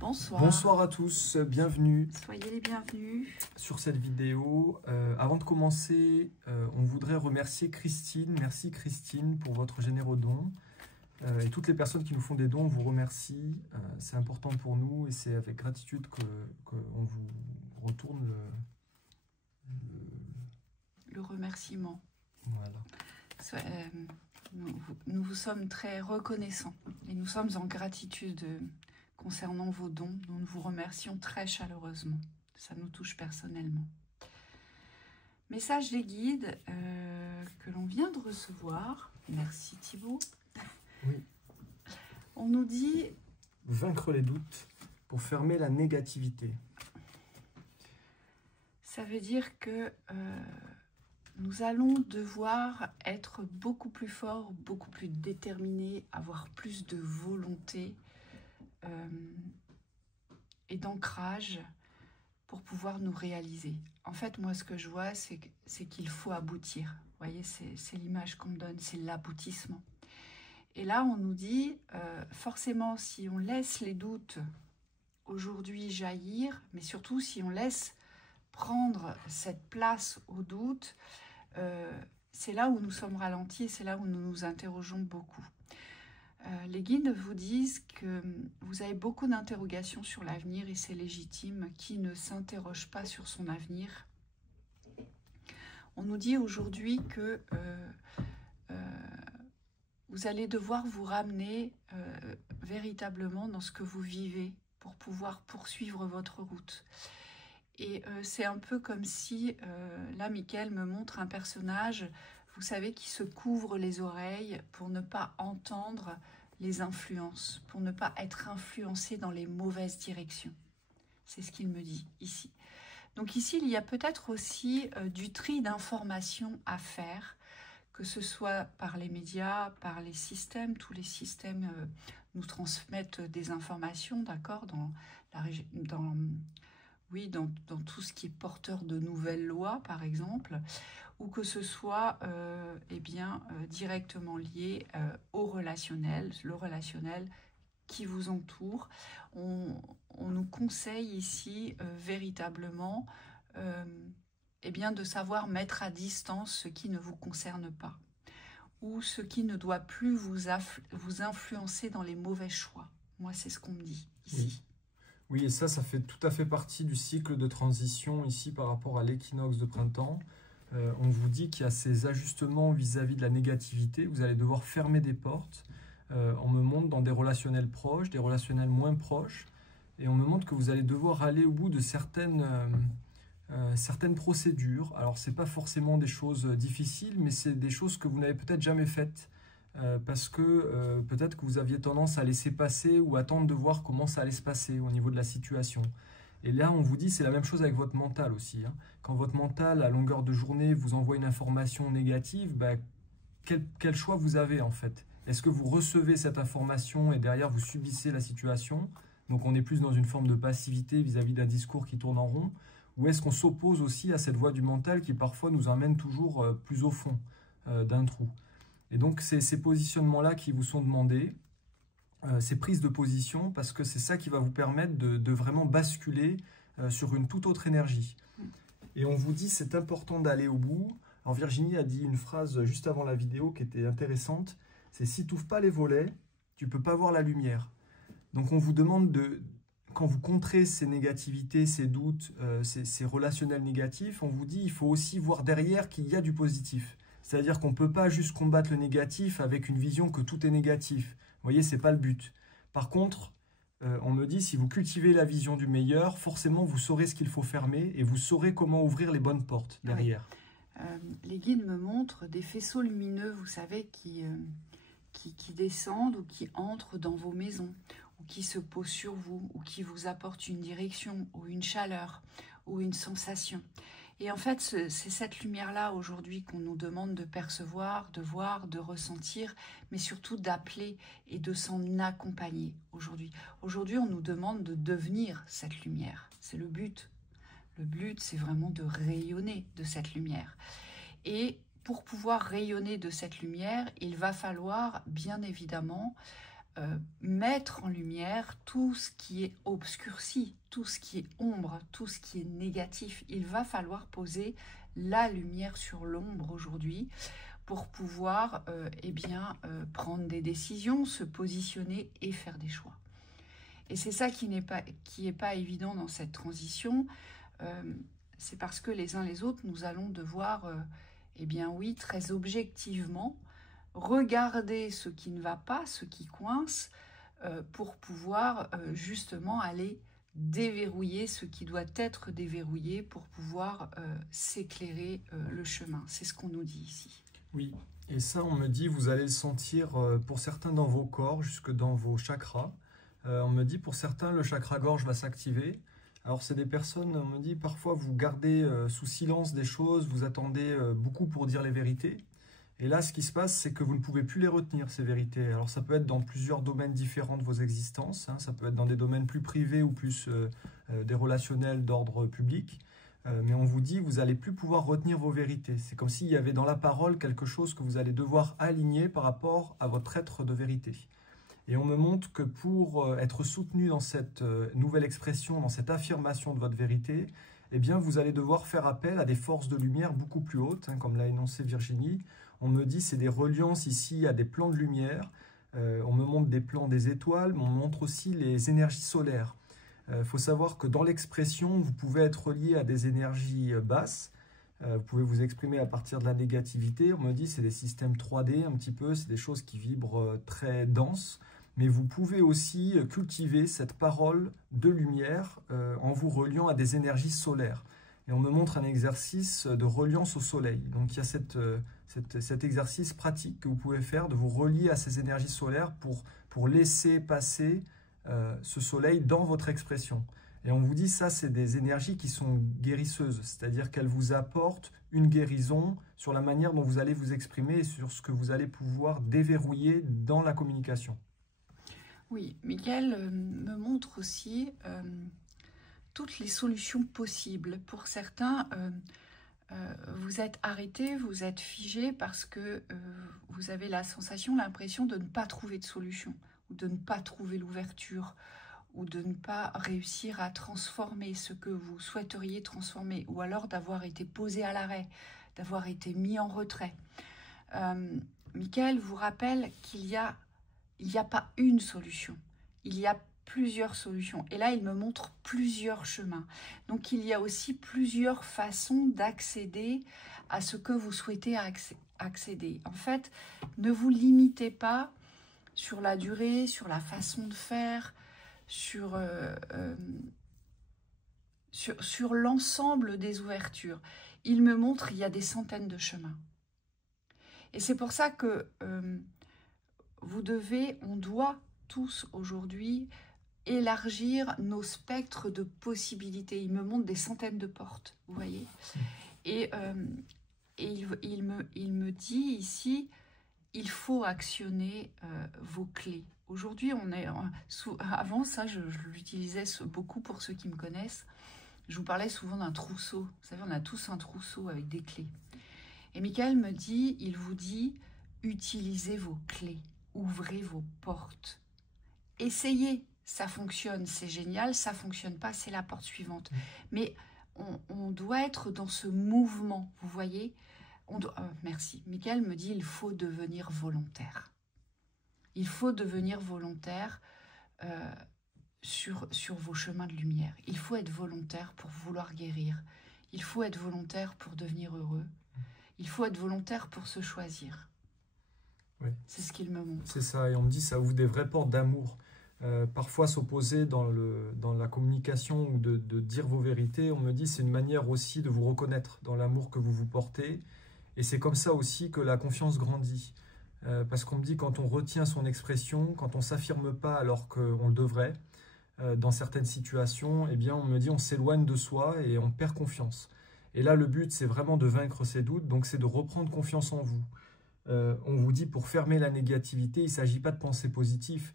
Bonsoir. Bonsoir à tous, bienvenue Soyez les bienvenus. sur cette vidéo. Avant de commencer, on voudrait remercier Christine. Merci Christine pour votre généreux don. Et toutes les personnes qui nous font des dons, on vous remercie. C'est important pour nous et c'est avec gratitude qu'on vous retourne Le remerciement. Voilà. Nous vous sommes très reconnaissants et nous sommes en gratitude concernant vos dons. Nous vous remercions très chaleureusement. Ça nous touche personnellement. Message des guides que l'on vient de recevoir. Merci Thibaut. Oui. On nous dit... Vaincre les doutes pour fermer la négativité. Ça veut dire que nous allons devoir être beaucoup plus forts, beaucoup plus déterminés, avoir plus de volonté et d'ancrage pour pouvoir nous réaliser. En fait, moi, ce que je vois, c'est qu'il faut aboutir. Vous voyez, c'est l'image qu'on me donne, c'est l'aboutissement. Et là, on nous dit, forcément, si on laisse les doutes aujourd'hui jaillir, mais surtout si on laisse prendre cette place au doute, c'est là où nous sommes ralentis, c'est là où nous nous interrogeons beaucoup. Les guides vous disent que vous avez beaucoup d'interrogations sur l'avenir et c'est légitime. Qui ne s'interroge pas sur son avenir? On nous dit aujourd'hui que vous allez devoir vous ramener véritablement dans ce que vous vivez pour pouvoir poursuivre votre route. Et c'est un peu comme si, là, Mickaël me montre un personnage, vous savez, qui se couvre les oreilles pour ne pas entendre les influences, pour ne pas être influencé dans les mauvaises directions. C'est ce qu'il me dit ici. Donc ici, il y a peut-être aussi du tri d'informations à faire, que ce soit par les médias, par les systèmes. Tous les systèmes nous transmettent des informations, d'accord, dans tout ce qui est porteur de nouvelles lois, par exemple, ou que ce soit directement lié au relationnel, le relationnel qui vous entoure. On nous conseille ici véritablement de savoir mettre à distance ce qui ne vous concerne pas, ou ce qui ne doit plus vous influencer dans les mauvais choix. Moi, c'est ce qu'on me dit ici. Oui, et ça fait tout à fait partie du cycle de transition ici par rapport à l'équinoxe de printemps. On vous dit qu'il y a ces ajustements vis-à-vis de la négativité. Vous allez devoir fermer des portes. On me montre dans des relationnels proches, des relationnels moins proches. Et on me montre que vous allez devoir aller au bout de certaines procédures. Alors, ce n'est pas forcément des choses difficiles, mais c'est des choses que vous n'avez peut-être jamais faites. Parce que peut-être que vous aviez tendance à laisser passer ou attendre de voir comment ça allait se passer au niveau de la situation. Et là, on vous dit, c'est la même chose avec votre mental aussi. Hein. Quand votre mental, à longueur de journée, vous envoie une information négative, quel choix vous avez en fait? Est-ce que vous recevez cette information et derrière vous subissez la situation? Donc on est plus dans une forme de passivité vis-à-vis d'un discours qui tourne en rond. Ou est-ce qu'on s'oppose aussi à cette voie du mental qui parfois nous emmène toujours plus au fond d'un trou? Et donc, c'est ces positionnements-là qui vous sont demandés, ces prises de position, parce que c'est ça qui va vous permettre de vraiment basculer sur une toute autre énergie. Et on vous dit, c'est important d'aller au bout. Alors, Virginie a dit une phrase juste avant la vidéo qui était intéressante, c'est « si tu n'ouvres pas les volets, tu ne peux pas voir la lumière ». Donc, on vous demande quand vous contrez ces négativités, ces doutes, ces relationnels négatifs, on vous dit, il faut aussi voir derrière qu'il y a du positif. C'est-à-dire qu'on ne peut pas juste combattre le négatif avec une vision que tout est négatif. Vous voyez, ce n'est pas le but. Par contre, on me dit, si vous cultivez la vision du meilleur, forcément, vous saurez ce qu'il faut fermer et vous saurez comment ouvrir les bonnes portes derrière. Oui. Les guides me montrent des faisceaux lumineux, vous savez, qui descendent ou qui entrent dans vos maisons, ou qui se posent sur vous, ou qui vous apportent une direction, ou une chaleur, ou une sensation. Et en fait, c'est cette lumière-là aujourd'hui qu'on nous demande de percevoir, de voir, de ressentir, mais surtout d'appeler et de s'en accompagner aujourd'hui. Aujourd'hui, on nous demande de devenir cette lumière. C'est le but. Le but, c'est vraiment de rayonner de cette lumière. Et pour pouvoir rayonner de cette lumière, il va falloir, bien évidemment, mettre en lumière tout ce qui est obscurci, tout ce qui est ombre, tout ce qui est négatif. Il va falloir poser la lumière sur l'ombre aujourd'hui pour pouvoir prendre des décisions, se positionner et faire des choix. Et c'est ça qui n'est pas évident dans cette transition. C'est parce que les uns les autres, nous allons devoir, très objectivement, regarder ce qui ne va pas, ce qui coince, pour pouvoir justement aller déverrouiller ce qui doit être déverrouillé pour pouvoir s'éclairer le chemin. C'est ce qu'on nous dit ici. Oui, et ça, on me dit, vous allez le sentir pour certains dans vos corps, jusque dans vos chakras. On me dit, pour certains, le chakra-gorge va s'activer. Alors, c'est des personnes, on me dit, parfois, vous gardez sous silence des choses, vous attendez beaucoup pour dire les vérités. Et là, ce qui se passe, c'est que vous ne pouvez plus les retenir, ces vérités. Alors, ça peut être dans plusieurs domaines différents de vos existences. Ça peut être dans des domaines plus privés ou plus des relationnels d'ordre public. Mais on vous dit, vous n'allez plus pouvoir retenir vos vérités. C'est comme s'il y avait dans la parole quelque chose que vous allez devoir aligner par rapport à votre être de vérité. Et on me montre que pour être soutenu dans cette nouvelle expression, dans cette affirmation de votre vérité, eh bien, vous allez devoir faire appel à des forces de lumière beaucoup plus hautes, comme l'a énoncé Virginie. On me dit, c'est des reliances ici à des plans de lumière. On me montre des plans des étoiles, mais on me montre aussi les énergies solaires. Faut savoir que dans l'expression, vous pouvez être relié à des énergies basses. Vous pouvez vous exprimer à partir de la négativité. On me dit, c'est des systèmes 3D un petit peu, c'est des choses qui vibrent très denses. Mais vous pouvez aussi cultiver cette parole de lumière en vous reliant à des énergies solaires. Et on me montre un exercice de reliance au soleil. Donc il y a cet exercice pratique que vous pouvez faire de vous relier à ces énergies solaires pour laisser passer ce soleil dans votre expression. Et on vous dit, ça, c'est des énergies qui sont guérisseuses, c'est-à-dire qu'elles vous apportent une guérison sur la manière dont vous allez vous exprimer et sur ce que vous allez pouvoir déverrouiller dans la communication. Oui, Michael me montre aussi toutes les solutions possibles. Pour certains, vous êtes arrêté, vous êtes figé parce que vous avez la sensation, l'impression de ne pas trouver de solution, ou de ne pas trouver l'ouverture, ou de ne pas réussir à transformer ce que vous souhaiteriez transformer, ou alors d'avoir été posé à l'arrêt, d'avoir été mis en retrait. Michael vous rappelle qu'il n'y a pas une solution, il y a plusieurs solutions. Et là, il me montre plusieurs chemins. Donc, il y a aussi plusieurs façons d'accéder à ce que vous souhaitez accéder. En fait, ne vous limitez pas sur la durée, sur la façon de faire, sur l'ensemble des ouvertures. Il me montre qu'il y a des centaines de chemins. Et c'est pour ça que on doit tous aujourd'hui élargir nos spectres de possibilités. Il me montre des centaines de portes, vous voyez. Et il me dit ici, il faut actionner vos clés. Aujourd'hui, avant ça, je l'utilisais beaucoup pour ceux qui me connaissent. Je vous parlais souvent d'un trousseau. Vous savez, on a tous un trousseau avec des clés. Et Michael me dit, il vous dit, utilisez vos clés, ouvrez vos portes. Essayez, ça fonctionne, c'est génial, ça fonctionne pas, c'est la porte suivante. Mais on doit être dans ce mouvement, vous voyez. Merci. Michael me dit, il faut devenir volontaire. Il faut devenir volontaire sur vos chemins de lumière. Il faut être volontaire pour vouloir guérir. Il faut être volontaire pour devenir heureux. Il faut être volontaire pour se choisir. Oui. C'est ce qu'il me montre. C'est ça, et on me dit ça ouvre des vraies portes d'amour. Parfois s'opposer dans la communication ou de dire vos vérités, on me dit c'est une manière aussi de vous reconnaître dans l'amour que vous vous portez. Et c'est comme ça aussi que la confiance grandit. Parce qu'on me dit quand on retient son expression, quand on ne s'affirme pas alors qu'on le devrait, dans certaines situations, eh bien on me dit on s'éloigne de soi et on perd confiance. Et là le but c'est vraiment de vaincre ces doutes, donc c'est de reprendre confiance en vous. On vous dit pour fermer la négativité, il ne s'agit pas de penser positif,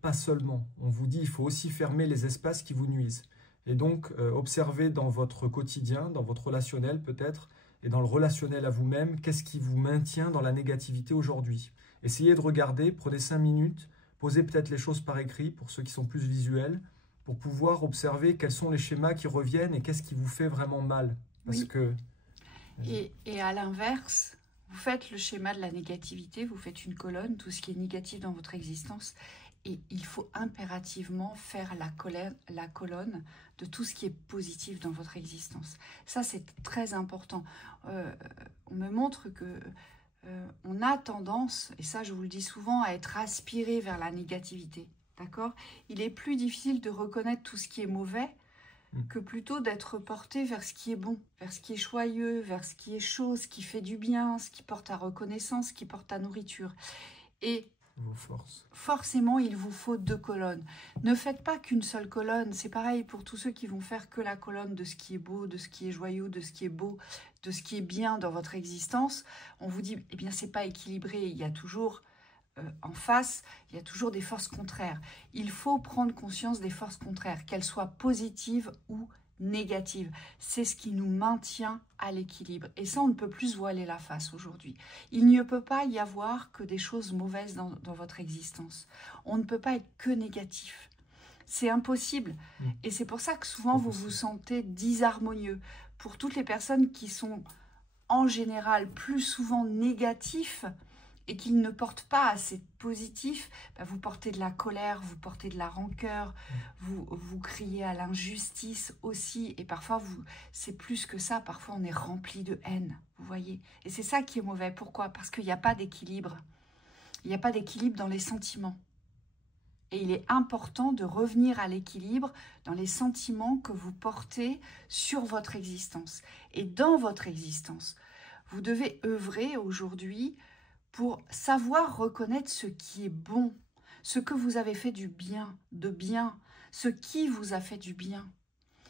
pas seulement. On vous dit il faut aussi fermer les espaces qui vous nuisent. Et donc observez dans votre quotidien, dans votre relationnel peut-être, et dans le relationnel à vous-même, qu'est-ce qui vous maintient dans la négativité aujourd'hui. Essayez de regarder, prenez 5 minutes Posez peut-être les choses par écrit pour ceux qui sont plus visuels, pour pouvoir observer quels sont les schémas qui reviennent et qu'est-ce qui vous fait vraiment mal. Parce que... Et à l'inverse, vous faites le schéma de la négativité, vous faites une colonne, tout ce qui est négatif dans votre existence, et il faut impérativement faire la colonne de tout ce qui est positif dans votre existence. Ça, c'est très important. On me montre que on a tendance, et ça je vous le dis souvent, à être aspiré vers la négativité. D'accord ? Il est plus difficile de reconnaître tout ce qui est mauvais que plutôt d'être porté vers ce qui est bon, vers ce qui est joyeux, vers ce qui est chaud, ce qui fait du bien, ce qui porte à reconnaissance, ce qui porte à nourriture. Et vos forces. Forcément, il vous faut 2 colonnes. Ne faites pas qu'une seule colonne. C'est pareil pour tous ceux qui vont faire que la colonne de ce qui est beau, de ce qui est joyeux, de ce qui est beau, de ce qui est bien dans votre existence. On vous dit, eh bien, c'est pas équilibré. Il y a toujours en face, il y a toujours des forces contraires. Il faut prendre conscience des forces contraires, qu'elles soient positives ou négatives. C'est ce qui nous maintient à l'équilibre. Et ça, on ne peut plus se voiler la face aujourd'hui. Il ne peut pas y avoir que des choses mauvaises dans votre existence. On ne peut pas être que négatif. C'est impossible. Et c'est pour ça que souvent, vous vous sentez disharmonieux. Pour toutes les personnes qui sont en général plus souvent négatifs, et qu'ils ne portent pas assez positif, vous portez de la colère, vous portez de la rancœur, vous criez à l'injustice aussi, et parfois, c'est plus que ça, parfois on est rempli de haine, vous voyez. Et c'est ça qui est mauvais. Pourquoi? Parce qu'il n'y a pas d'équilibre. Il n'y a pas d'équilibre dans les sentiments. Et il est important de revenir à l'équilibre dans les sentiments que vous portez sur votre existence. Et dans votre existence, vous devez œuvrer aujourd'hui pour savoir reconnaître ce qui est bon, ce que vous avez fait de bien, ce qui vous a fait du bien,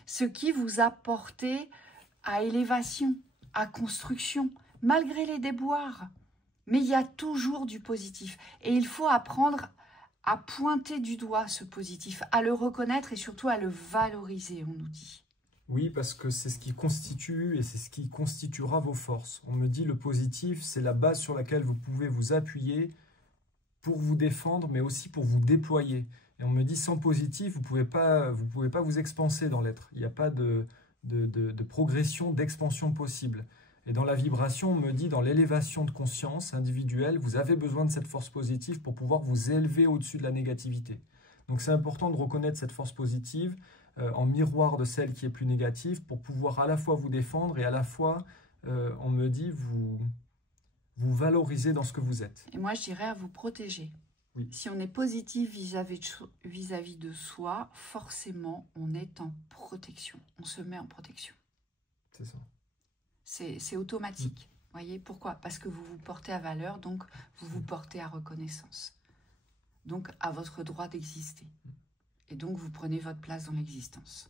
ce qui vous a porté à élévation, à construction, malgré les déboires. Mais il y a toujours du positif et il faut apprendre à pointer du doigt ce positif, à le reconnaître et surtout à le valoriser, on nous dit. Oui, parce que c'est ce qui constitue et c'est ce qui constituera vos forces. On me dit le positif, c'est la base sur laquelle vous pouvez vous appuyer pour vous défendre, mais aussi pour vous déployer. Et on me dit sans positif, vous pouvez pas vous expanser dans l'être. Il n'y a pas de progression, d'expansion possible. Et dans la vibration, on me dit dans l'élévation de conscience individuelle, vous avez besoin de cette force positive pour pouvoir vous élever au-dessus de la négativité. Donc c'est important de reconnaître cette force positive en miroir de celle qui est plus négative pour pouvoir à la fois vous défendre et à la fois, on me dit, vous valoriser dans ce que vous êtes. Et moi, je dirais à vous protéger. Oui. Si on est positif vis-à-vis de soi, forcément, on est en protection. On se met en protection. C'est ça. C'est automatique. Voyez pourquoi? Parce que vous vous portez à valeur, donc vous vous portez à reconnaissance. Donc à votre droit d'exister. Et donc, vous prenez votre place dans l'existence.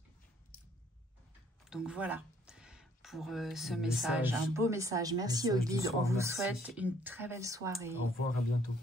Donc, voilà pour ce message. Un beau message. Merci, Odile. On vous souhaite une très belle soirée. Au revoir, à bientôt.